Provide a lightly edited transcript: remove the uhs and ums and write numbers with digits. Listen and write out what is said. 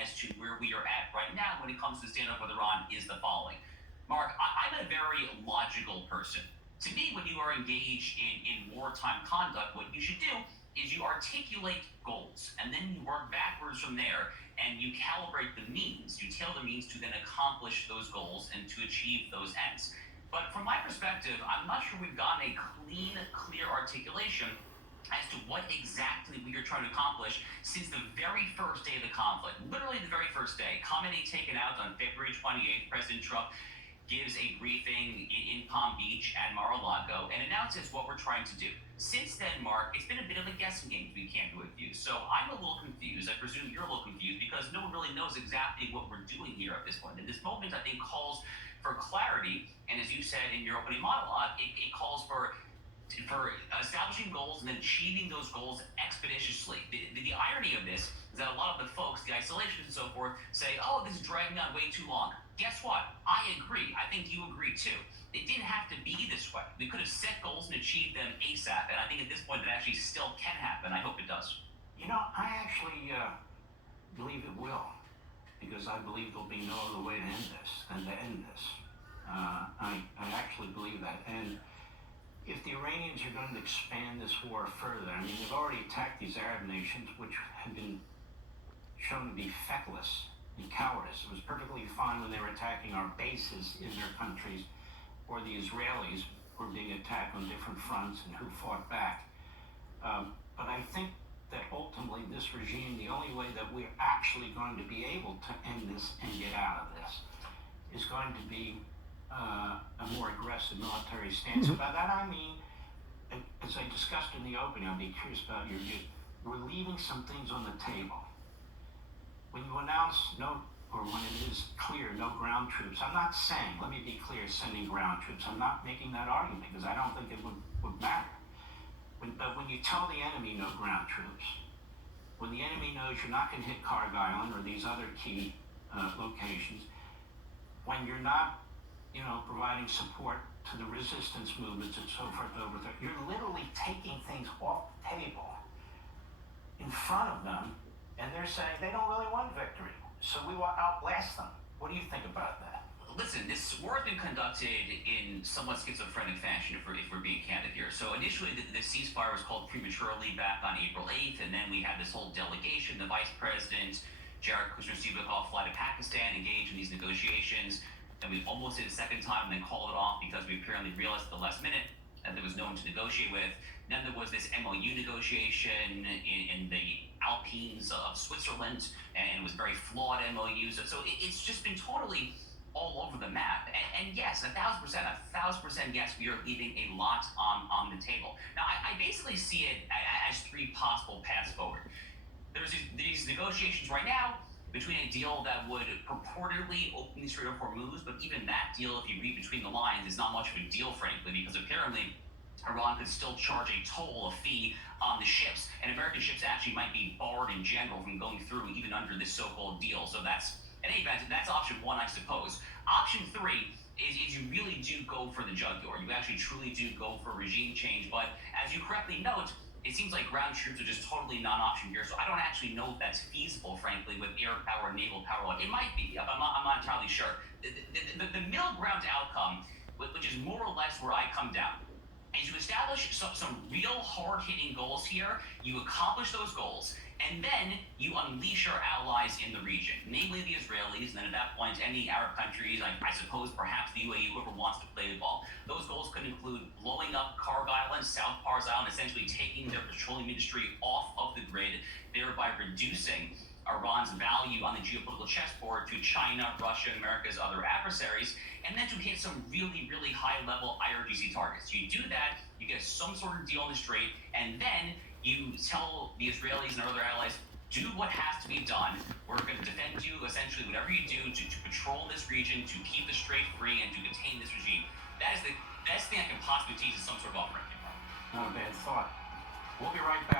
as to where we are at right now when it comes to the standoff with Iran is the following. Mark, I'm a very logical person. To me, when you are engaged in wartime conduct, what you should do is you articulate goals, and then you work backwards from there, and you calibrate the means. You tailor the means to then accomplish those goals and to achieve those ends. But from my perspective, I'm not sure we've gotten a clean, clear articulation as to what exactly we are trying to accomplish since the very first day of the conflict. Literally the very first day. Khamenei taken out on February 28th, President Trump gives a briefing in Palm Beach at Mar-a-Lago and announces what we're trying to do. Since then, Mark, it's been a bit of a guessing game to be candid with you. So I'm a little confused. I presume you're a little confused because no one really knows exactly what we're doing here at this point. And this moment, I think, calls for clarity. And as you said in your opening monologue, it calls for establishing goals and then achieving those goals expeditiously. The irony of this is that a lot of the folks, the isolationists and so forth, say, oh, this is dragging on way too long. Guess what? I agree. I think you agree too. It didn't have to be this way. We could have set goals and achieved them ASAP, and I think at this point it actually still can happen. I hope it does. You know, I actually believe it will, because I believe there'll be no other way to end this than to end this. I actually believe that. And if the Iranians are going to expand this war further, I mean, they've already attacked these Arab nations, which have been shown to be feckless and cowardice. It was perfectly fine when they were attacking our bases in their countries, or the Israelis were being attacked on different fronts and who fought back. But I think that ultimately this regime, the only way that we're actually going to be able to end this and get out of this is going to be a more aggressive military stance. By that I mean, as I discussed in the opening, I'd be curious about your view. We're leaving some things on the table. When you announce no, or when it is clear no ground troops, I'm not saying, let me be clear, sending ground troops. I'm not making that argument because I don't think it would matter. But when you tell the enemy no ground troops, when the enemy knows you're not going to hit Carg Island or these other key locations, when you're not providing support to the resistance movements and so forth over there, you're literally taking things off the table in front of them, and they're saying they don't really want victory, so we will outlast them. What do you think about that? Listen, this war has been conducted in somewhat schizophrenic fashion, if we're being candid here. So initially, the ceasefire was called prematurely back on April 8th, and then we had this whole delegation, the Vice President, Jared Kushner-Sivakov, fly to Pakistan, engage in these negotiations. Then we almost did a second time and then called it off because we apparently realized at the last minute that there was no one to negotiate with. Then there was this MOU negotiation in the Alpines of Switzerland, and it was very flawed MOU. So it's just been totally all over the map. And yes, 1,000%, yes, we are leaving a lot on the table. Now, I basically see it as three possible paths forward. There's these negotiations right now between a deal that would purportedly open the Strait of Hormuz, but even that deal, if you read between the lines, is not much of a deal, frankly, because apparently Iran could still charge a toll, a fee on the ships, and American ships actually might be barred in general from going through even under this so-called deal. So that's, in any event, that's option one, I suppose. Option three is you really do go for the jugular. You actually truly do go for regime change, but as you correctly note, it seems like ground troops are just totally non-option here, so I don't actually know if that's feasible, frankly, with air power and naval power. It might be. I'm not entirely sure. The middle ground outcome, which is more or less where I come down, is you establish some real hard-hitting goals here, you accomplish those goals, and then you unleash your allies in the region, namely the Israelis, and then at that point, any Arab countries, I suppose perhaps the UAE, whoever wants to play the ball. Those goals could include blowing up Carg Island, South Pars Island, essentially taking their petroleum industry off of the grid, thereby reducing Iran's value on the geopolitical chessboard to China, Russia, and America's other adversaries, and then to hit some really, really high-level IRGC targets. You do that, you get some sort of deal in the Strait, and then you tell the Israelis and our other allies, do what has to be done. We're going to defend you, essentially, whatever you do to patrol this region, to keep the Strait free, and to contain this regime. That is the best thing I can possibly tease is some sort of offering. Not a bad thought. We'll be right back.